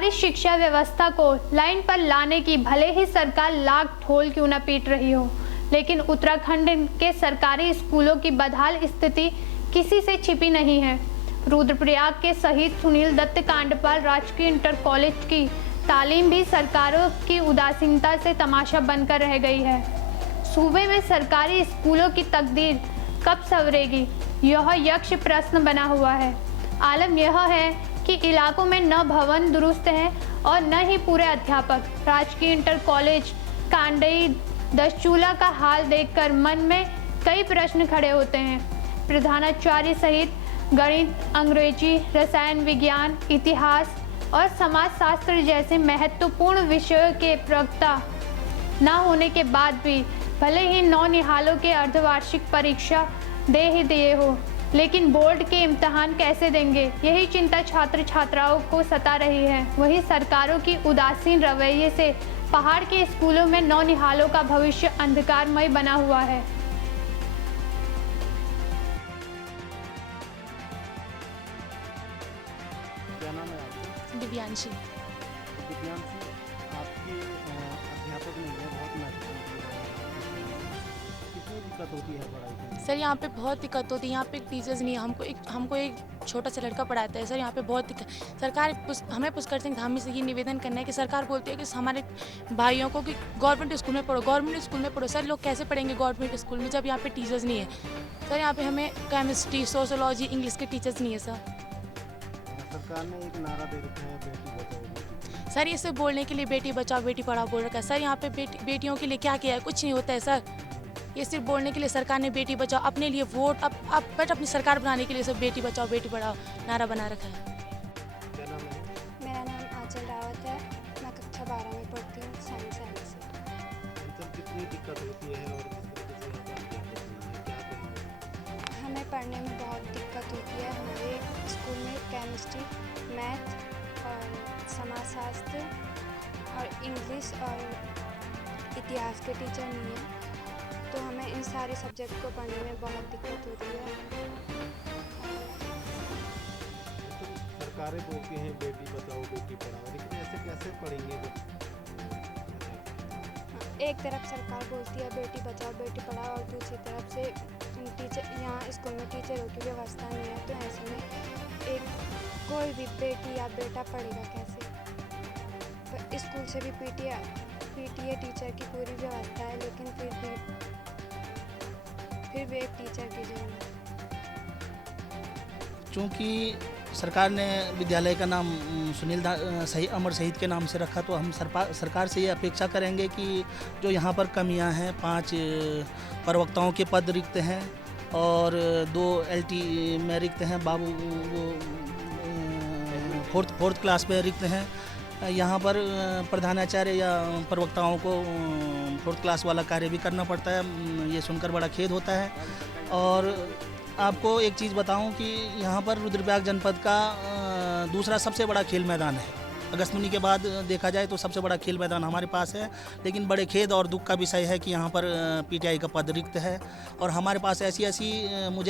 सरकारी शिक्षा व्यवस्था को लाइन पर लाने की भले ही सरकार लाख ढोल क्यों न पीट रही हो, लेकिन उत्तराखंड के सरकारी स्कूलों की बदहाल स्थिति किसी से छिपी नहीं है। रुद्रप्रयाग के शहीद सुनील दत्त कांडपाल राजकीय इंटर कॉलेज की तालीम भी सरकारों की उदासीनता से तमाशा बनकर रह गई है। सूबे में सरकारी स्कूलों की तकदीर कब संवरेगी, यह यक्ष प्रश्न बना हुआ है। आलम यह है कि इलाकों में न भवन दुरुस्त है और न ही पूरे अध्यापक। राजकीय इंटर कॉलेज कांडई दशचूला का हाल देखकर मन में कई प्रश्न खड़े होते हैं। प्रधानाचार्य सहित गणित, अंग्रेजी, रसायन विज्ञान, इतिहास और समाजशास्त्र जैसे महत्वपूर्ण विषयों के प्रवक्ता न होने के बाद भी भले ही नौनिहालों के अर्धवार्षिक परीक्षा दे ही दिए हो, लेकिन बोर्ड के इम्तिहान कैसे देंगे, यही चिंता छात्र छात्राओं को सता रही है। वहीं सरकारों की उदासीन रवैये से पहाड़ के स्कूलों में नौनिहालों का भविष्य अंधकारमय बना हुआ है। क्या नाम है आपका? दिव्यांशी। दिव्यांशी, आपके अध्यापक नहीं है, बहुत महत्वपूर्ण है। कितनी दिक्कत होती है पढ़ाई में? सर यहाँ पे बहुत दिक्कत होती है। यहाँ पे टीचर्स नहीं है। हमको एक छोटा सा लड़का पढ़ाता है। सर यहाँ पे बहुत दिक्कत। सरकार हमें पुष्कर सिंह धामी से ये निवेदन करना है कि सरकार बोलती है कि हमारे भाइयों को कि गवर्नमेंट स्कूल में पढ़ो, गवर्नमेंट स्कूल में पढ़ो। सर लोग कैसे पढ़ेंगे गवर्नमेंट स्कूल में जब यहाँ पे टीचर्स नहीं है। सर यहाँ पे हमें केमिस्ट्री, सोशोलॉजी, इंग्लिश के टीचर्स नहीं है। सर सरकार ने एक नारा दे रखा है, बेटी बचाओ बेटी पढ़ाओ। सर ये सिर्फ बोलने के लिए बेटी बचाओ बेटी पढ़ाओ बोल रखा है। सर यहाँ पे बेटियों के लिए क्या किया है, कुछ नहीं होता है। सर ये सिर्फ बोलने के लिए सरकार ने बेटी बचाओ, अपने लिए वोट बट अपनी सरकार बनाने के लिए सब बेटी बचाओ बेटी पढ़ाओ नारा बना रखा है। क्या नाम है? मेरा नाम आंचल रावत है। मैं कक्षा 12 में पढ़ती हूँ, साइंस साइंस से। मतलब कितनी दिक्कत होती है और किस तरीके से यहाँ पर अध्यापक नहीं है, क्या कहेंगे? हमें पढ़ने में बहुत दिक्कत होती है। हमारे स्कूल में केमिस्ट्री, मैथ और समाजशास्त्र और इंग्लिश और इतिहास के टीचर नहीं हैं, तो हमें इन सारे सब्जेक्ट को पढ़ने में बहुत दिक्कत होती है। सरकारें बोलती हैं बेटी बचाओ बेटी पढ़ाओ, लेकिन ऐसे कैसे पढ़ेंगे एक तरफ सरकार बोलती है बेटी बचाओ बेटी पढ़ाओ और दूसरी तरफ से टीचर यहाँ स्कूल में टीचरों की व्यवस्था नहीं है, तो ऐसे में कोई भी बेटी या बेटा पढ़ेगा कैसे। पर स्कूल से भी पीटीए टीचर की पूरी व्यवस्था है, लेकिन फिर भी एक टीचर की जरूरत है। चूँकि सरकार ने विद्यालय का नाम सुनील अमर शहीद के नाम से रखा, तो हम सरकार से ये अपेक्षा करेंगे कि जो यहाँ पर कमियां हैं, 5 प्रवक्ताओं के पद रिक्त हैं और 2 LT में रिक्त हैं, बाबू फोर्थ क्लास में रिक्त हैं। यहाँ पर प्रधानाचार्य या प्रवक्ताओं को 4th क्लास वाला कार्य भी करना पड़ता है। ये सुनकर बड़ा खेद होता है। और आपको एक चीज़ बताऊं कि यहाँ पर रुद्रप्रयाग जनपद का दूसरा सबसे बड़ा खेल मैदान है। अगस्तमुनि के बाद देखा जाए तो सबसे बड़ा खेल मैदान हमारे पास है, लेकिन बड़े खेद और दुख का विषय है कि यहाँ पर PTI का पद रिक्त है और हमारे पास ऐसी मुझे